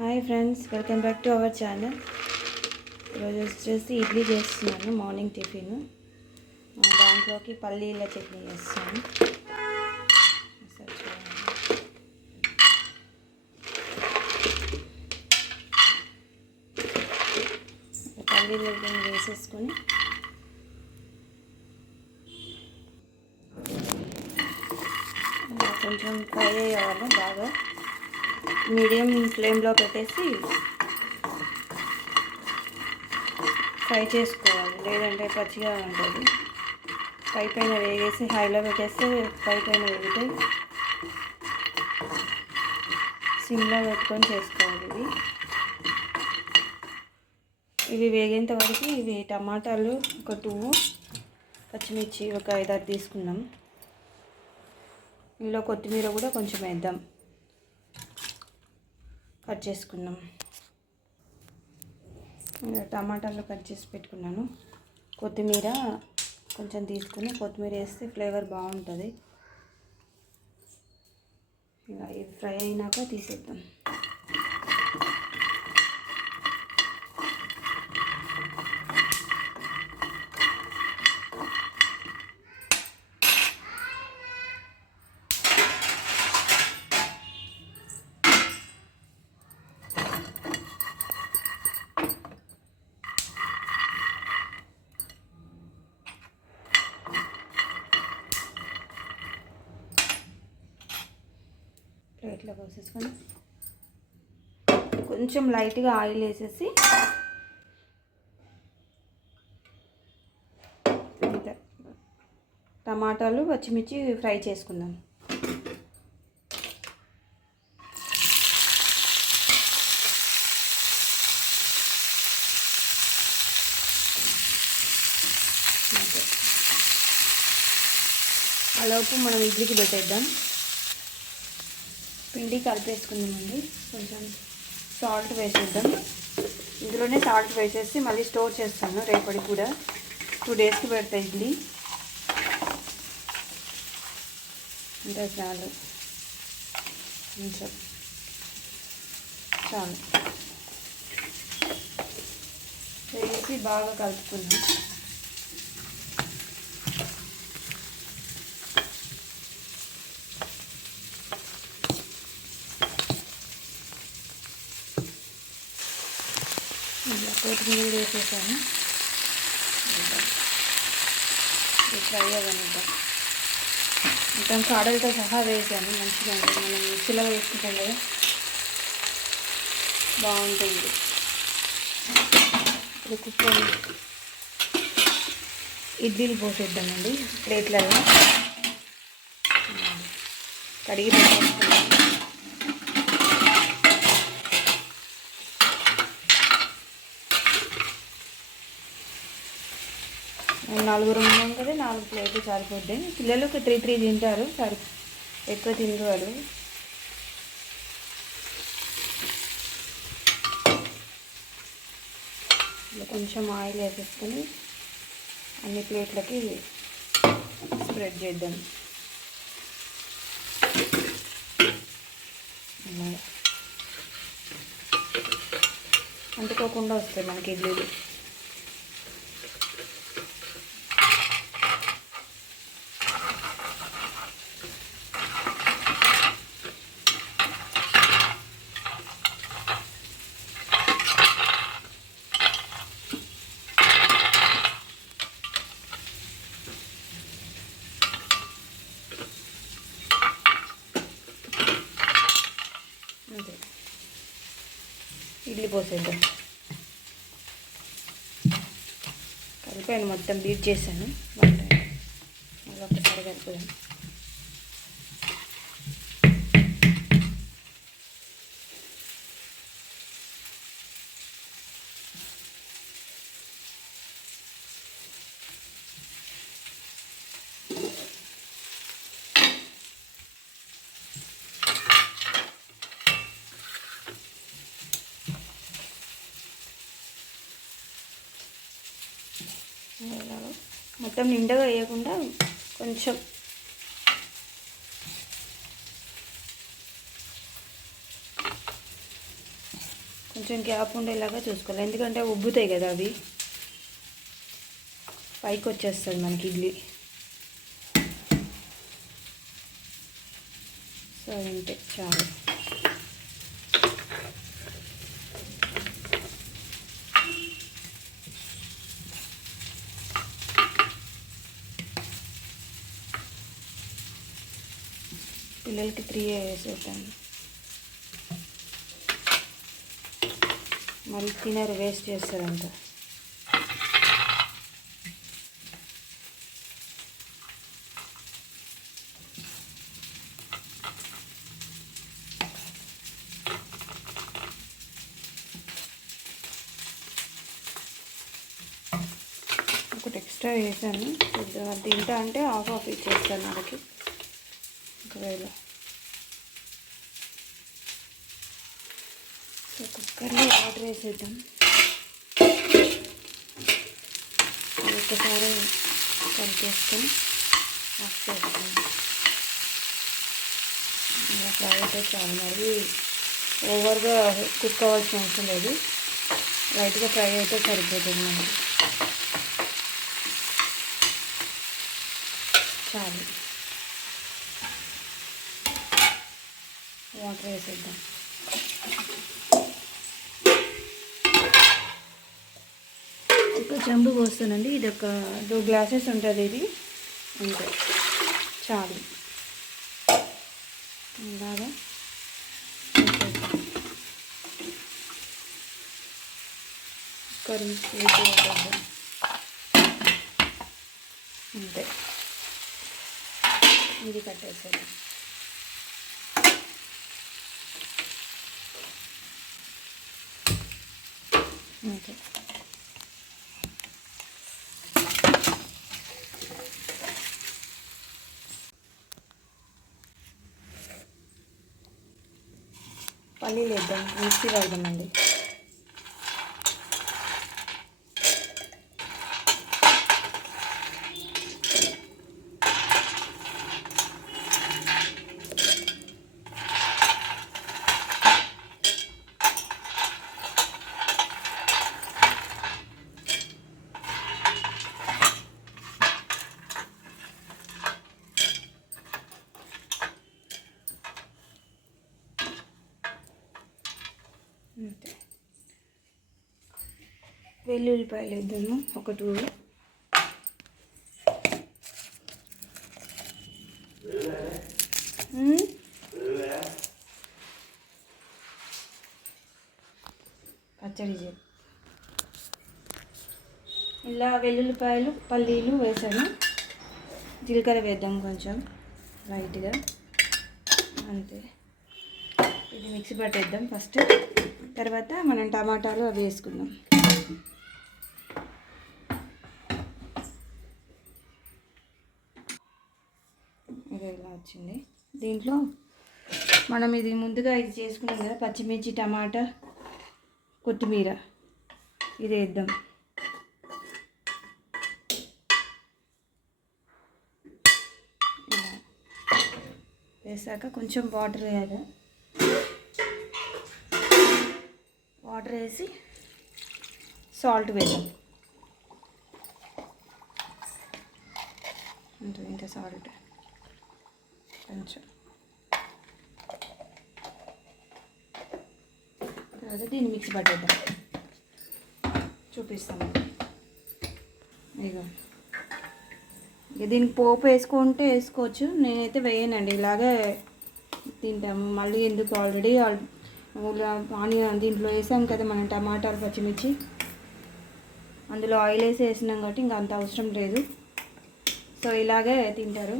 Hi friends, welcome back to our channel. ఈరోజు వచ్చేసి ఇడ్లీ చేస్తున్నాను, మార్నింగ్ టిఫిన్. దాంట్లోకి పల్లీల చట్నీ చేస్తాను. పల్లీలు వేసేసుకొని కొంచెం ఫ్రై అయ్యేవాళ్ళు బాగా మీడియం ఫ్లేమ్లో పెట్టేసి ఫ్రై చేసుకోవాలి, లేదంటే పచ్చిగా ఉంటుంది. పై పైన వేగేసి హైలో పెట్టేస్తే పై పైన వేగుతాయి. సిమ్లో పెట్టుకొని చేసుకోవాలి. ఇవి వేగేంత వరకు ఇవి టమాటాలు ఒక 2, పచ్చిమిర్చి ఒక 5-6 తీసుకున్నాం. ఇందులో కొత్తిమీర కూడా కొంచెం వేద్దాం, కట్ చేసుకున్నాం. టమాటాలు కట్ చేసి పెట్టుకున్నాను. కొత్తిమీర కొంచెం తీసుకుని కొత్తిమీర వేస్తే ఫ్లేవర్ బాగుంటుంది. ఇలా ఇది ఫ్రై అయినాక తీసేద్దాం. ప్లేట్లో పోసేసుకొని కొంచెం లైట్గా ఆయిల్ వేసేసి టమాటాలు పచ్చిమిర్చి ఫ్రై చేసుకుందాం. అలాపు మనం ఇడ్లీకి పెట్టేద్దాం. పిండి కలిపేసుకుందామండి. కొంచెం సాల్ట్ వేసేద్దాం. ఇందులోనే సాల్ట్ వేసేసి మళ్ళీ స్టోర్ చేస్తాను, రేపటికి కూడా 2 డేస్కి పెడతాయి ఇడ్లీ. అంటే చాలు, కొంచెం చాలు వేసి బాగా కలుపుకుందాం. కొత్తిమీర వేసేసాను. ఫ్రై అవ్వనిద్దాం. మొత్తం కాడలతో సహా వేసాను. మంచిగా ఉంటుంది, మనం మిక్సీలో వేసుకుంటాం కదా, బాగుంటుంది. ఇప్పుడు కుక్కర్ ఇడ్లీలు పోసేద్దామండి ప్లేట్లలో. కడిగి పెట్టేసుకున్నాం. 4 ఉన్నాం కదా, 4 ప్లేట్లు సరిపోద్ది. పిల్లలకు 3 తింటారు, ఎక్కువ తినరు. ఇలా కొంచెం ఆయిల్ వేసేసుకొని అన్ని ప్లేట్లకి స్ప్రెడ్ చేద్దాం. అంటుకోకుండా వస్తాయి మనకి ఇడ్లీలు. ఇడ్లీ పోసేద్దాం. కలిపాను, మొత్తం బీట్ చేశాను. మళ్ళీ ఒకసారి కలుపుదాం. మొత్తం నిండగా వేయకుండా కొంచెం కొంచెం గ్యాప్ ఉండేలాగా చూసుకోవాలి, ఎందుకంటే ఉబ్బుతాయి కదా అవి, పైకి వచ్చేస్తుంది మనకి ఇడ్లీ. సో ఇంతే చాలు. పిల్లలకి 3 వేసేద్దాము, మళ్ళీ తినరు, వేస్ట్ చేస్తారంట. ఒకటి ఎక్స్ట్రా వేసాను, తింటా అంటే హాఫ్ ఇచ్చేస్తాను వాళ్ళకి ఒకవేళ. సో కుక్కర్లో వాటర్ వేసేద్దాం, ఒక్కసారి కలిపేసుకొని ఆఫ్ చేస్తాం. ఇలా ఫ్రై అయితే చాలు, మరి ఓవర్గా కుక్ అవ్వాల్సిన అవసరం లేదు, లైట్గా ఫ్రై అయితే సరిపోతుంది మనకి, చాలు. వాటర్ వేసేద్దాం. ఒక చెంబు పోస్తానండి, ఇది ఒక 2 గ్లాసెస్ ఉంటుంది ఇది, అంతే చాలు. ఇలాగా అంతే, ఇది కట్టేసేది. ఓకే, పల్లీలు వేద్దాం, మిక్సీ వాడదామండి. అంతే, వెల్లుల్లిపాయలు వేద్దాము, ఒక 2. పచ్చడి ఇలా వెల్లుల్లిపాయలు, పల్లీలు వేసాను, జీలకర్ర వేద్దాం కొంచెం లైట్గా, అంతే. ఇది మిక్సీ పట్టేద్దాం ఫస్ట్, తర్వాత మనం టమాటాలు అవి వేసుకుందాం. ఇది ఇలా వచ్చింది. దీంట్లో మనం ఇది ముందుగా ఇది చేసుకున్నాం కదా, పచ్చిమిర్చి, టమాటా, కొత్తిమీర, ఇది వేద్దాం. ఇలా వేసాక కొంచెం వాటర్ వేయాలి, వాటర్ వేసి సాల్ట్ వేద్దాం, ఇంత సాల్ట్ కొంచెం. తర్వాత దీన్ని మిక్సీ పట్టేద్దాం, చూపిస్తాము. ఇక దీనికి పోపు వేసుకుంటే వేసుకోవచ్చు, నేనైతే వేయనండి, ఇలాగే తింటాము. మళ్ళీ ఎందుకు, ఆల్రెడీ ఆనియన్ దీంట్లో వేసాం కదా మనం, టమాటాలు, పచ్చిమిర్చి, అందులో ఆయిల్ వేసి వేసినాం కాబట్టి ఇంకా అంత అవసరం లేదు. సో ఇలాగే తింటారు,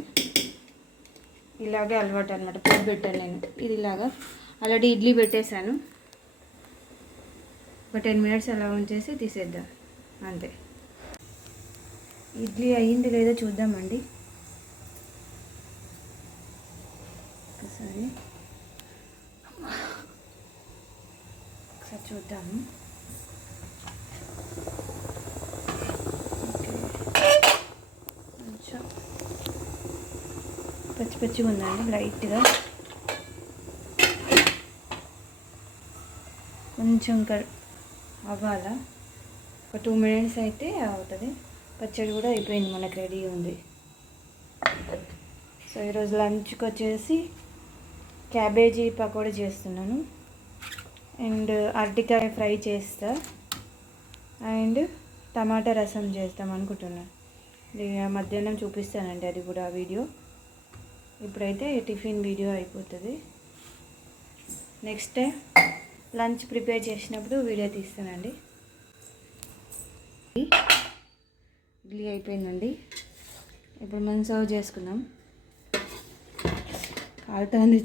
ఇలాగే అలవాటు అనమాట. పోపు పెట్టాను నేను, ఇది ఇలాగా ఆల్రెడీ ఇడ్లీ పెట్టేశాను, ఒక 10 మినిట్స్ అలా ఉంచేసి తీసేద్దాం, అంతే. ఇడ్లీ అయ్యింది లేదో చూద్దామండి ఒకసారి చూద్దాము. కొంచెం పచ్చి పచ్చిగా ఉందండి, లైట్గా. కొంచెం అవ్వాలా. ఒక 2 minutes అయితే అవుతుంది. పచ్చడి కూడా అయిపోయింది, మనకు రెడీ ఉంది. సో ఈరోజు లంచ్కి వచ్చేసి క్యాబేజీ పకోడీ చేస్తున్నాను, అండ్ అరటికాయ ఫ్రై చేస్తా, అండ్ టమాటా రసం చేస్తాం అనుకుంటున్నాను. మధ్యాహ్నం చూపిస్తానండి అది కూడా వీడియో. ఇప్పుడైతే టిఫిన్ వీడియో అయిపోతుంది. నెక్స్ట్ డే లంచ్ ప్రిపేర్ చేసినప్పుడు వీడియో తీస్తానండి. ఇడ్లీ అయిపోయిందండి. ఇప్పుడు మనం సర్వ్ చేసుకుందాం. కాలుతుంది,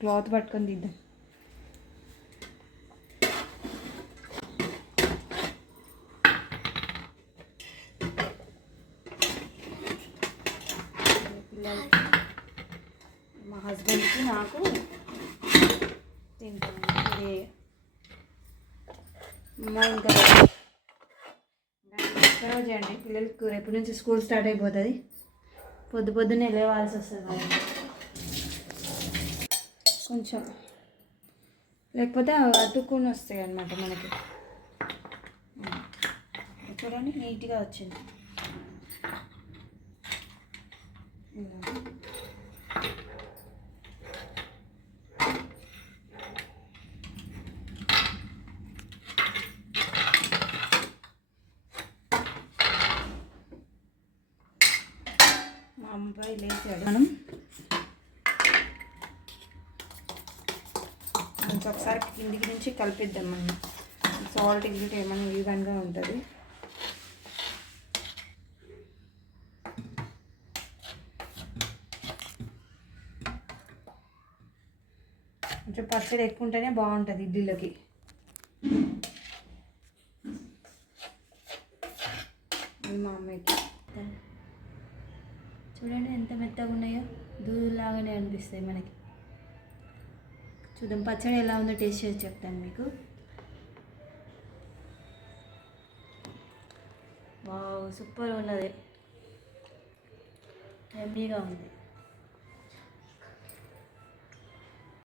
క్లాత్ పట్టుకొని తీద్దాం. పిల్లలకి, మా హస్బెండ్కి, నాకు తింటాను. ఇది ఇంకా రోజు అండి పిల్లలకి రేపు నుంచి స్కూల్ స్టార్ట్ అయిపోతుంది. పొద్దున్నే లేవాల్సి వస్తుంది మరి, కొంచెం లేకపోతే అతుక్కుని వస్తాయి అన్నమాట మనకి. చూడండి నీట్గా వచ్చింది. మా అబ్బాయి లేచాడు. మనం ఒకసారి కిందికి నుంచి కలిపిద్దాం. మనం సాల్ట్ గిల్ట్ ఏమైనా ఈవెన్గా ఉంటుంది. కొంచెం పచ్చడి ఎక్కువ ఉంటేనే బాగుంటుంది ఇడ్లీలకి. మా అమ్మాయికి చూడండి ఎంత మెత్తగా ఉన్నాయో, దూదులాగానే అనిపిస్తాయి మనకి. చూద్దాం పచ్చడి ఎలా ఉందో టేస్ట్ చేసి చెప్తాను మీకు. వావ్, సూపర్ ఉన్నది, హెవీగా ఉంది.